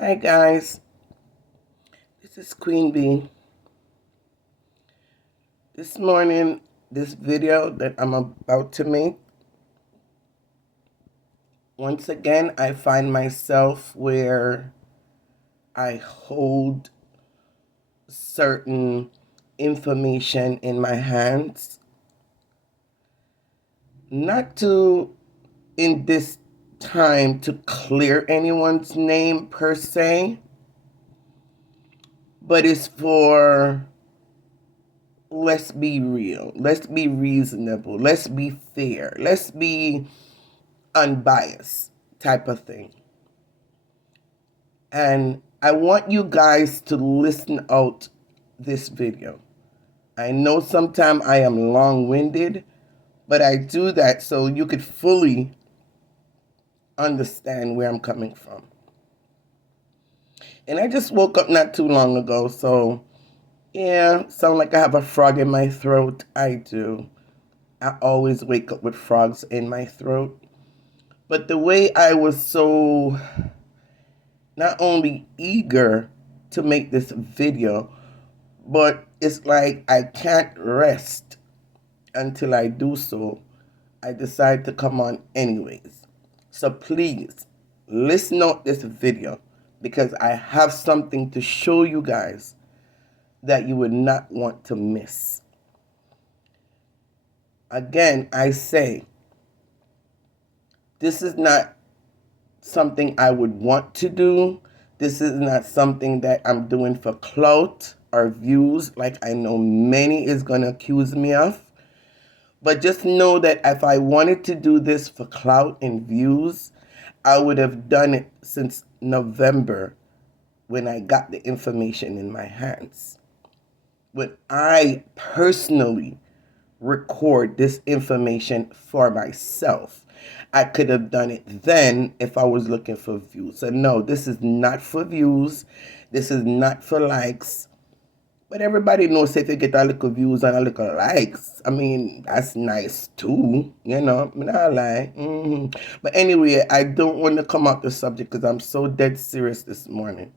Hi guys, this is Queen Bee. This morning, this video that I'm about to make, once again, I find myself where I hold certain information in my hands. Not to, in this time, to clear anyone's name per se, but it's for, let's be real, let's be reasonable, let's be fair, let's be unbiased type of thing. And I want you guys to listen out this video. I know sometimes I am long-winded, but I do that so you could fully understand where I'm coming from. And I just woke up not too long ago, so yeah, sound like I have a frog in my throat. I do. I always wake up with frogs in my throat. But the way I was so not only eager to make this video, but it's like I can't rest until I do so. I decide to come on anyways. So please, listen out this video because I have something to show you guys that you would not want to miss. Again, I say, this is not something I would want to do. This is not something that I'm doing for clout or views like I know many is going to accuse me of. But just know that if I wanted to do this for clout and views, I would have done it since November when I got the information in my hands. When I personally record this information for myself, I could have done it then if I was looking for views. So no, this is not for views. This is not for likes. But everybody knows if you get a little views and a little likes, I mean, that's nice too, you know, I'm not lying. But anyway, I don't want to come off the subject because I'm so dead serious this morning.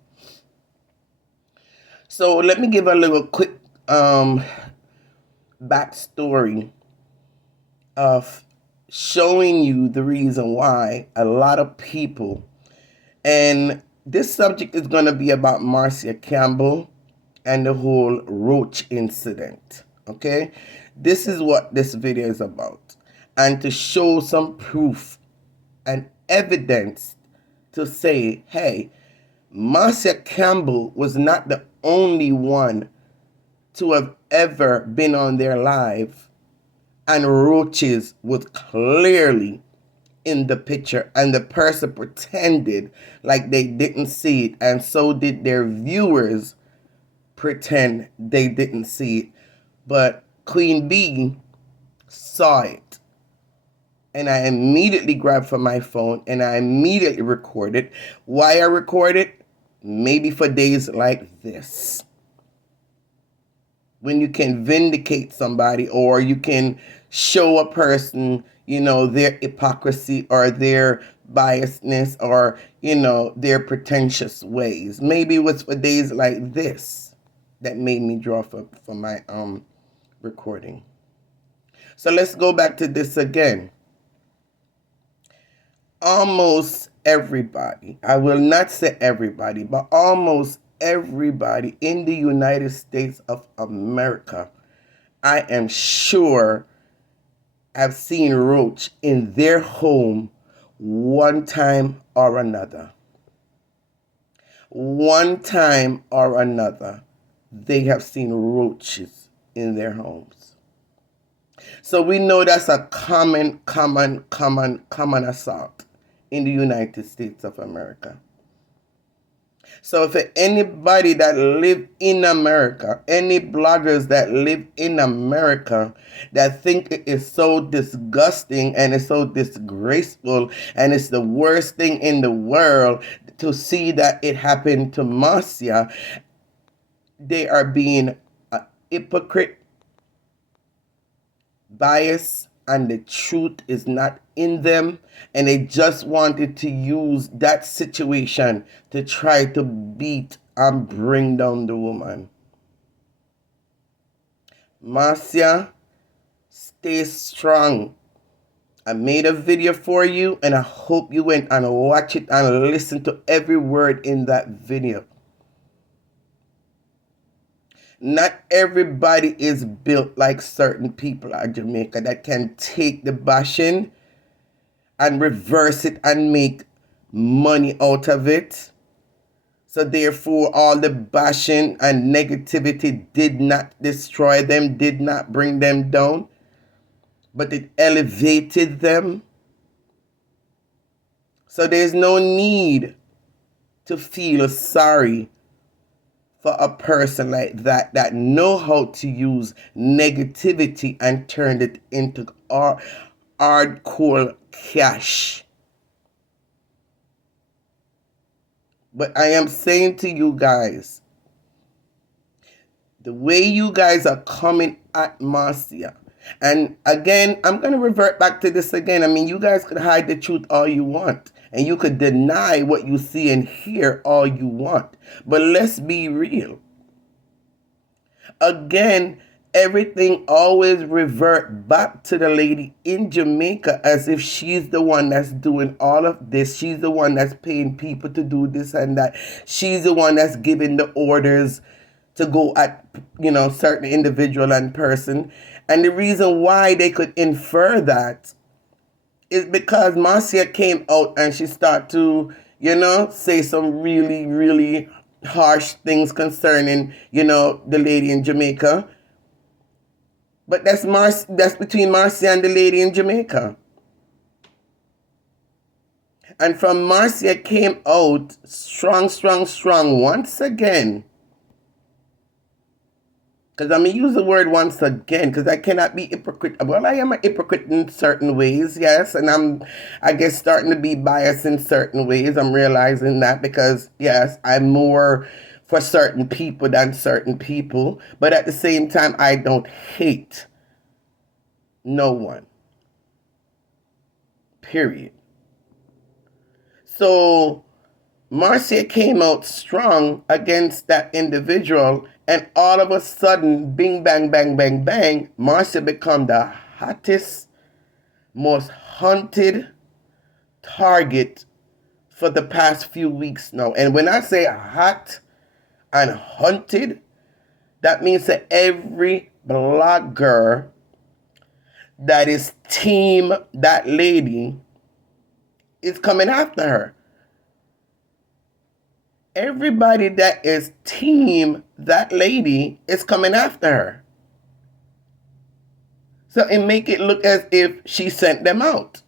So let me give a little quick backstory of showing you the reason why a lot of people, and this subject is going to be about Marcia Campbell and the whole Roach incident, okay? This is what this video is about. And to show some proof and evidence to say, hey, Marcia Campbell was not the only one to have ever been on their live, and Roaches was clearly in the picture, and the person pretended like they didn't see it, and so did their viewers pretend they didn't see it. But Queen Bee saw it, and I immediately grabbed for my phone and I immediately recorded. Why I recorded? Maybe for days like this, when you can vindicate somebody or you can show a person, you know, their hypocrisy or their biasness or, you know, their pretentious ways. Maybe it was for days like this that made me draw for my recording. So let's go back to this again. Almost everybody, I will not say everybody, but almost everybody in the United States of America, I am sure, have seen Roach in their home one time or another. One time or another, they have seen roaches in their homes. So we know that's a common assault in the United States of America. So if anybody that live in America, any bloggers that live in America that think it is so disgusting and it's so disgraceful and it's the worst thing in the world to see that it happened to Marcia, they are being a hypocrite, biased, and the truth is not in them, and they just wanted to use that situation to try to beat and bring down the woman. Marcia, stay strong. I made a video for you, and I hope you went and watch it and listen to every word in that video. Not everybody is built like certain people at Jamaica that can take the bashing and reverse it and make money out of it. So therefore, all the bashing and negativity did not destroy them, did not bring them down, but it elevated them. So there's no need to feel sorry for a person like that that know how to use negativity and turn it into hardcore cash. But I am saying to you guys, the way you guys are coming at Marcia, and again, I'm going to revert back to this again. I mean, you guys could hide the truth all you want, and you could deny what you see and hear all you want. But let's be real. Again, everything always revert back to the lady in Jamaica as if she's the one that's doing all of this. She's the one that's paying people to do this and that. She's the one that's giving the orders to go at, certain individual and person. And the reason why they could infer that is because Marcia came out and she started to, say some really, really harsh things concerning, the lady in Jamaica. But that's between Marcia and the lady in Jamaica. And from Marcia came out strong once again. Because I'm going to use the word once again because I cannot be hypocrite. Well, I am a hypocrite in certain ways, yes. And I'm, I guess, starting to be biased in certain ways. I'm realizing that because, yes, I'm more for certain people than certain people. But at the same time, I don't hate no one. Period. So Marcia came out strong against that individual, and all of a sudden, bing, bang, bang, bang, bang, Marcia become the hottest, most hunted target for the past few weeks now. And when I say hot and hunted, that means that every blogger that is team that lady is coming after her. Everybody that is team that lady is coming after her. So it make it look as if she sent them out.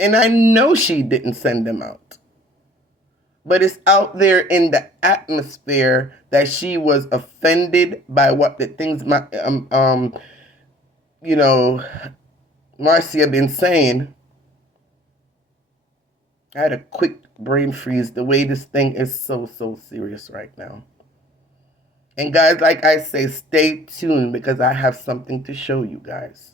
And I know she didn't send them out. But it's out there in the atmosphere that she was offended by what the things Marcia been saying. I had a quick brain freeze the way this thing is so serious right now. And guys, like I say, stay tuned because I have something to show you guys.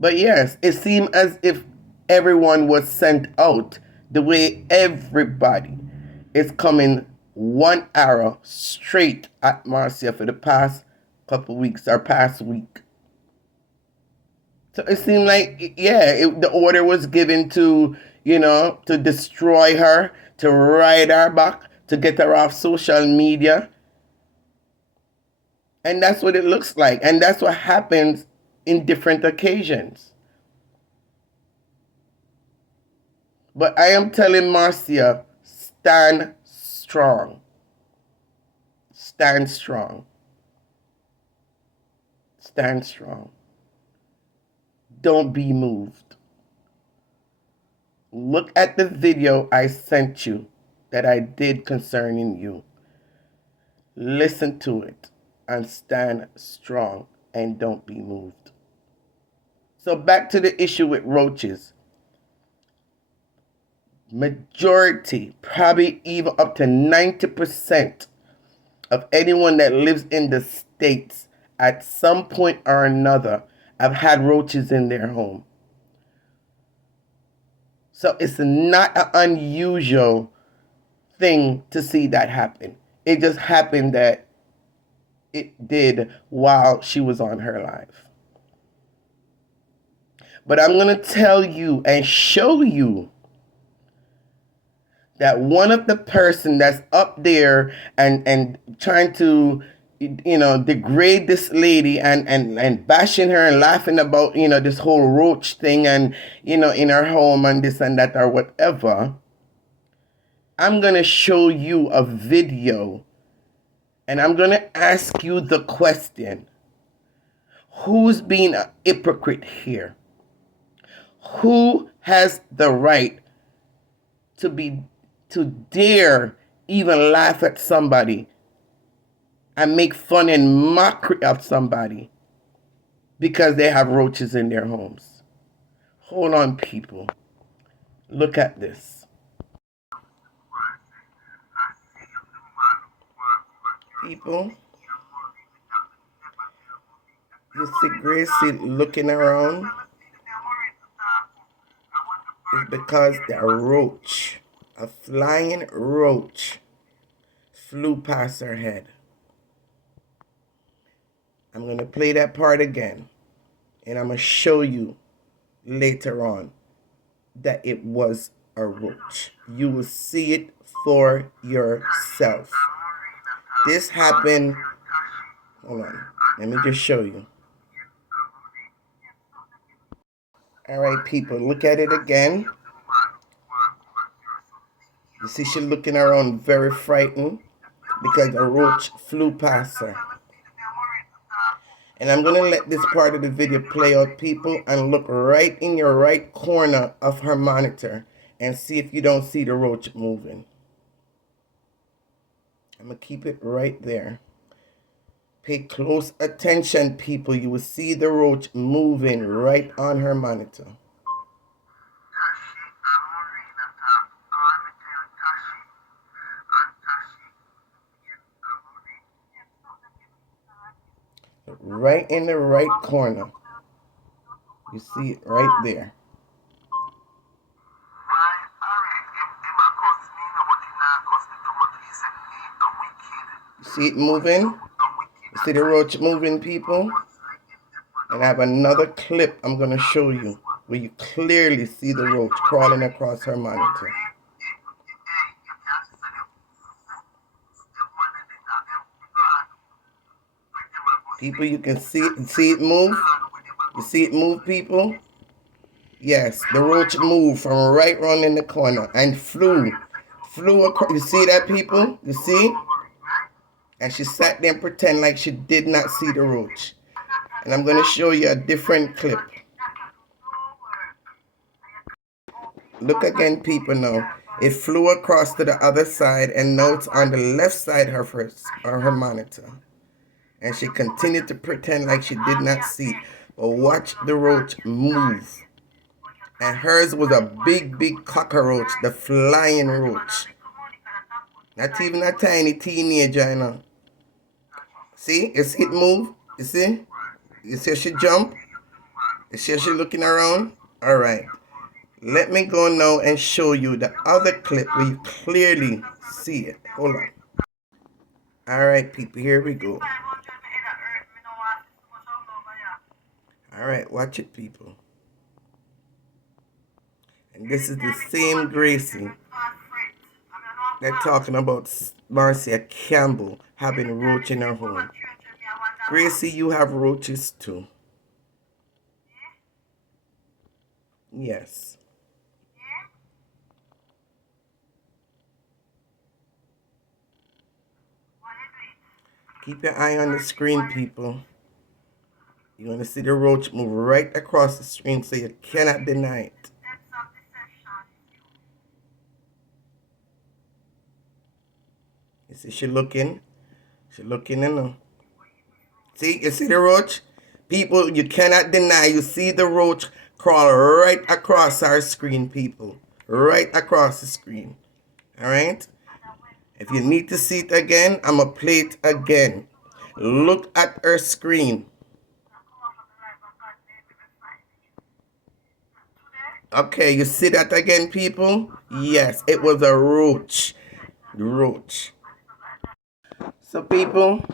But yes, it seemed as if everyone was sent out the way everybody is coming one arrow straight at Marcia for the past couple weeks or past week. So it seemed like, the order was given to, to destroy her, to ride her back, to get her off social media. And that's what it looks like. And that's what happens in different occasions. But I am telling Marcia, stand strong. Stand strong. Stand strong. Don't be moved. Look at the video I sent you that I did concerning you. Listen to it and stand strong and don't be moved. So back to the issue with roaches. Majority, probably even up to 90% of anyone that lives in the States at some point or another have had roaches in their home. So it's not an unusual thing to see that happen. It just happened that it did while she was on her live. But I'm going to tell you and show you that one of the person that's up there and trying to degrade this lady and bashing her and laughing about this whole roach thing and in her home and this and that or whatever, I'm gonna show you a video and I'm gonna ask you the question: who's being a hypocrite here? Who has the right to dare even laugh at somebody and make fun and mockery of somebody because they have roaches in their homes? Hold on, people. Look at this. People, you see Gracie looking around? It's because the roach, a flying roach, flew past her head. I'm going to play that part again, and I'm going to show you later on that it was a roach. You will see it for yourself. This happened, hold on, let me just show you. All right, people, look at it again. You see she's looking around very frightened because a roach flew past her. And I'm going to let this part of the video play out, people, and look right in your right corner of her monitor and see if you don't see the roach moving. I'm going to keep it right there. Pay close attention, people. You will see the roach moving right on her monitor. Right in the right corner. You see it right there. You see it moving? You see the roach moving, people? And I have another clip I'm going to show you where you clearly see the roach crawling across her monitor. People, you can see it move? You see it move, people? Yes, the roach moved from right round in the corner and flew across. You see that, people? You see? And she sat there and pretend like she did not see the roach. And I'm going to show you a different clip. Look again, people, now. It flew across to the other side, and now it's on the left side of her monitor. And she continued to pretend like she did not see it. But watch the roach move. And hers was a big cockroach, the flying roach. Not even a tiny teenager, you know. See? You see it move? You see? You see she jump? You see she looking around? Alright. Let me go now and show you the other clip where you clearly see it. Hold on. Alright, people, here we go. Alright, watch it, people. And this is the same Gracie. They're talking about Marcia Campbell having a roach in her home. Gracie, you have roaches too. Yes. Keep your eye on the screen, people. You're going to see the roach move right across the screen, so you cannot deny it. You see she looking? She looking in there. See? You see the roach? People, you cannot deny. You see the roach crawl right across our screen, people. Right across the screen. Alright? If you need to see it again, I'm going to play it again. Look at her screen. Okay, you see that again, people? Yes, it was a roach. Roach. So, people,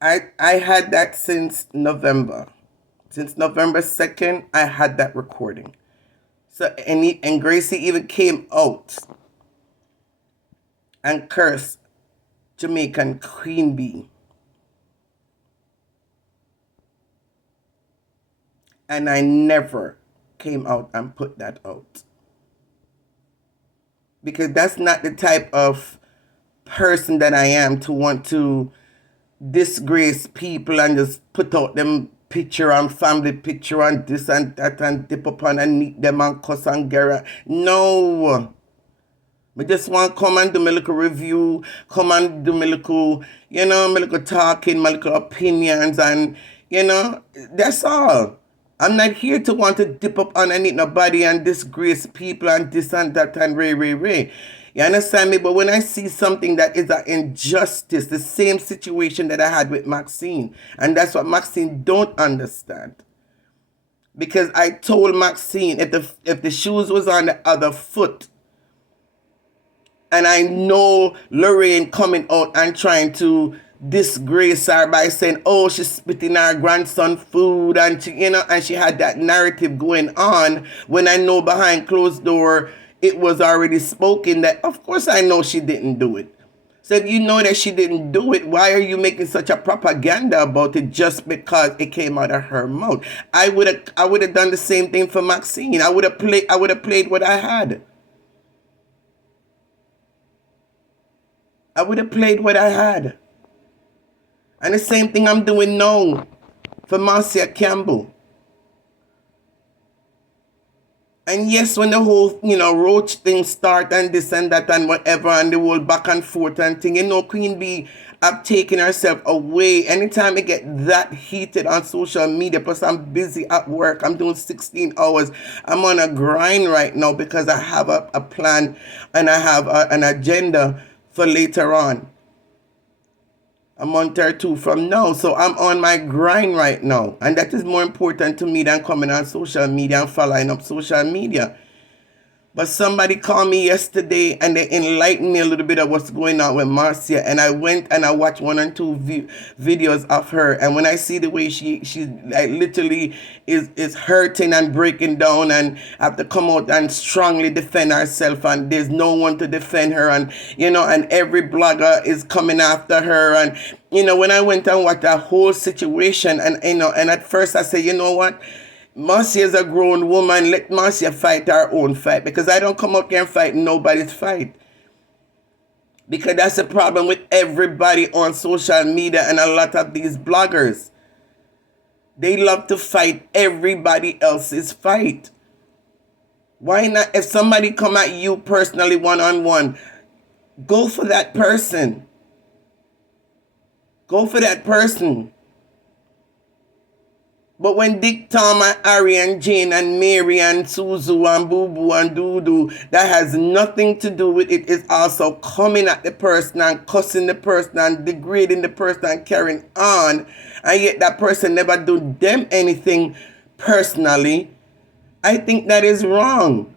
I had that since November. Since November 2nd, I had that recording. So, and Gracie even came out and cursed Jamaican Queen Bee. And I never came out and put that out. Because that's not the type of person that I am to want to disgrace people and just put out them picture and family picture and this and that and dip upon and meet them and cuss and get. No. I just want to come and do my little review, come and do my little, my little talking, my little opinions, and, that's all. I'm not here to want to dip up underneath nobody and disgrace people and this and that and ray. You understand me? But when I see something that is an injustice, the same situation that I had with Maxine, and that's what Maxine don't understand. Because I told Maxine if the shoes was on the other foot, and I know Lorraine coming out and trying to disgrace her by saying, oh, she's spitting her grandson food, and she had that narrative going on, when I know behind closed door it was already spoken that of course I know she didn't do it. So if you know that she didn't do it, why are you making such a propaganda about it just because it came out of her mouth? I would have done the same thing for Maxine. I would have played what I had. I would have played what I had. And the same thing I'm doing now for Marcia Campbell. And yes, when the whole, Roach thing start and this and that and whatever, and the whole back and forth and thing, Queen Bee have taken herself away. Anytime I get that heated on social media, plus I'm busy at work, I'm doing 16 hours. I'm on a grind right now because I have a plan and I have an agenda for later on. A month or two from now. So I'm on my grind right now. And that is more important to me than coming on social media and following up social media. But somebody called me yesterday and they enlightened me a little bit of what's going on with Marcia. And I went and I watched one or two videos of her. And when I see the way she like literally is hurting and breaking down and have to come out and strongly defend herself, and there's no one to defend her, and and every blogger is coming after her. And when I went and watched that whole situation, and and at first I said, you know what? Marcia is a grown woman. Let Marcia fight her own fight, because I don't come out here and fight nobody's fight. Because that's the problem with everybody on social media and a lot of these bloggers. They love to fight everybody else's fight. Why not? If somebody come at you personally one-on-one, go for that person. Go for that person. But when Dick, Tom, and Harry, and Jane, and Mary, and Suzu, and Boo Boo, and Doodoo, that has nothing to do with it, is also coming at the person and cussing the person and degrading the person and carrying on, and yet that person never do them anything personally, I think that is wrong.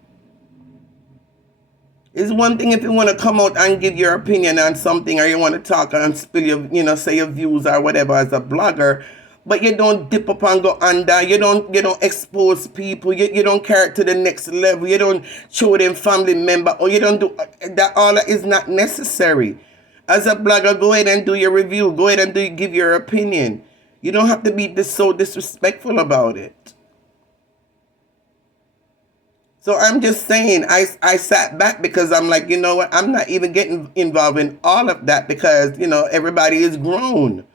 It's one thing if you want to come out and give your opinion on something, or you want to talk and spill your, say your views or whatever as a blogger, but you don't dip up and go under. You don't expose people. You don't carry it to the next level. You don't show them family member, or you don't do that. All that is not necessary. As a blogger, go ahead and do your review. Go ahead and give your opinion. You don't have to be so disrespectful about it. So I'm just saying, I sat back because I'm like, you know what? I'm not even getting involved in all of that because, everybody is grown.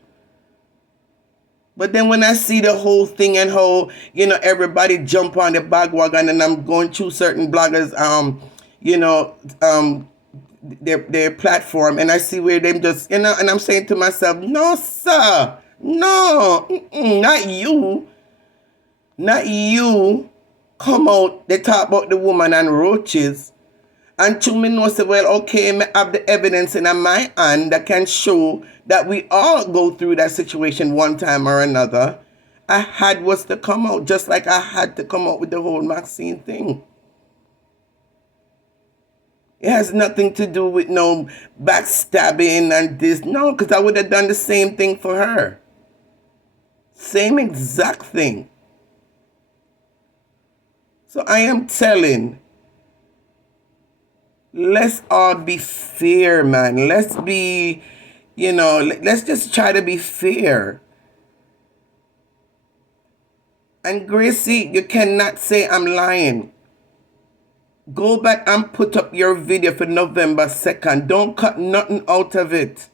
But then when I see the whole thing and how, everybody jump on the bandwagon, and I'm going through certain bloggers, their platform, and I see where them just, and I'm saying to myself, no, sir, no, not you. Not you. Come out, they talk about the woman and roaches, And to me know say, well, okay, I have the evidence in my hand that can show that we all go through that situation one time or another. I had was to come out, just like I had to come out with the whole Maxine thing. It has nothing to do with no backstabbing and this. No, because I would have done the same thing for her. Same exact thing. So I am telling, let's all be fair, man. Let's be, let's just try to be fair. And Gracie, you cannot say I'm lying. Go back and put up your video for November 2nd. Don't cut nothing out of it.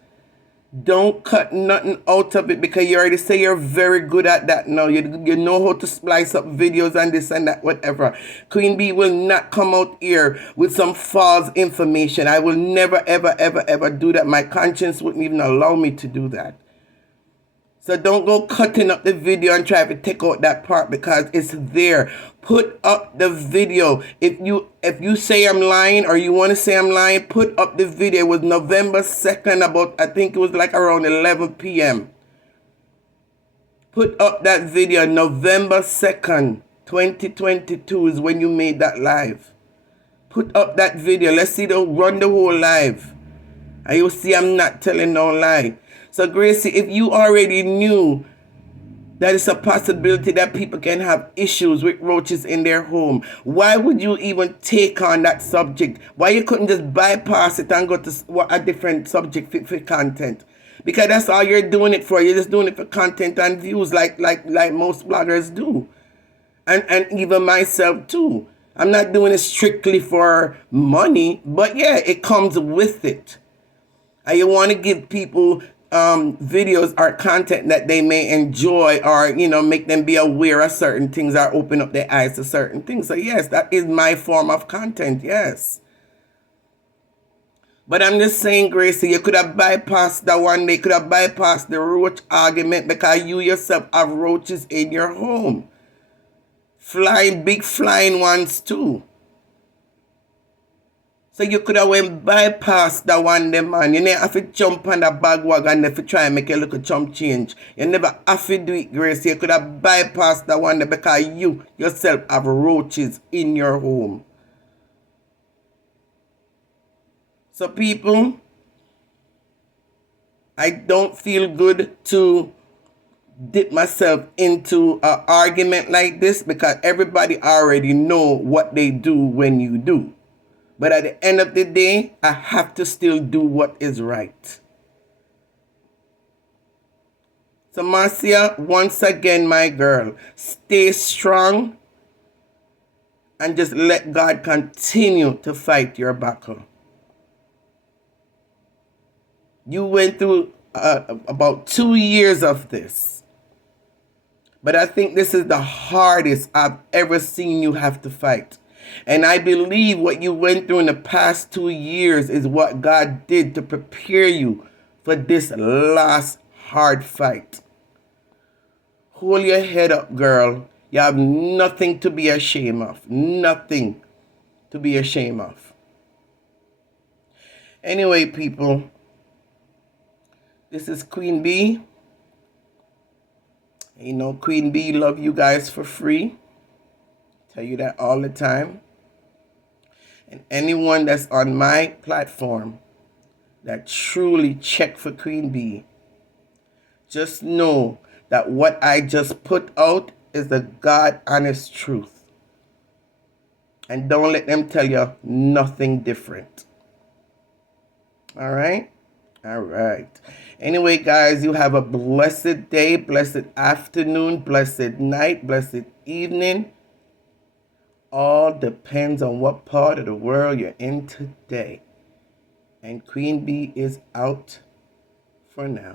Don't cut nothing out of it, because you already say you're very good at that now. You know how to splice up videos and this and that, whatever. Queen Bee will not come out here with some false information. I will never, ever, ever, ever do that. My conscience wouldn't even allow me to do that. So don't go cutting up the video and try to take out that part, because it's there. Put up the video. If you say I'm lying, or you want to say I'm lying, put up the video. It was November 2nd, about, I think it was like around 11 p.m. Put up that video. November 2nd, 2022 is when you made that live. Put up that video. Let's see, run the whole live. And you'll see I'm not telling no lie. So Gracie, if you already knew that it's a possibility that people can have issues with roaches in their home, why would you even take on that subject? Why you couldn't just bypass it and go to a different subject for content? Because that's all you're doing it for. You're just doing it for content and views, like most bloggers do. And even myself too. I'm not doing it strictly for money, but yeah, it comes with it. And you want to give people videos or content that they may enjoy, or make them be aware of certain things, or open up their eyes to certain things. So yes, that is my form of content, yes. But I'm just saying, Gracie, you could have bypassed that one day. You could have bypassed the roach argument, because you yourself have roaches in your home. Big flying ones too. So you could have went bypass that one day, man. You never have to jump on the bag wagon if you try and make a little chump change. You never have to do it, Grace. You could have bypassed that one day, because you yourself have roaches in your home. So people, I don't feel good to dip myself into an argument like this, because everybody already know what they do when you do. But at the end of the day, I have to still do what is right. So Marcia, once again, my girl, stay strong and just let God continue to fight your battle. You went through about 2 years of this. But I think this is the hardest I've ever seen you have to fight. And I believe what you went through in the past 2 years is what God did to prepare you for this last hard fight. Hold your head up, girl. You have nothing to be ashamed of. Nothing to be ashamed of. Anyway, people, this is Queen Bee. Queen Bee love you guys for free. Tell you that all the time. And anyone that's on my platform that truly check for Queen Bee, just know that what I just put out is the God honest truth. And don't let them tell you nothing different. All right? All right. Anyway, guys, you have a blessed day, blessed afternoon, blessed night, blessed evening. All depends on what part of the world you're in today. And Queen Bee is out for now.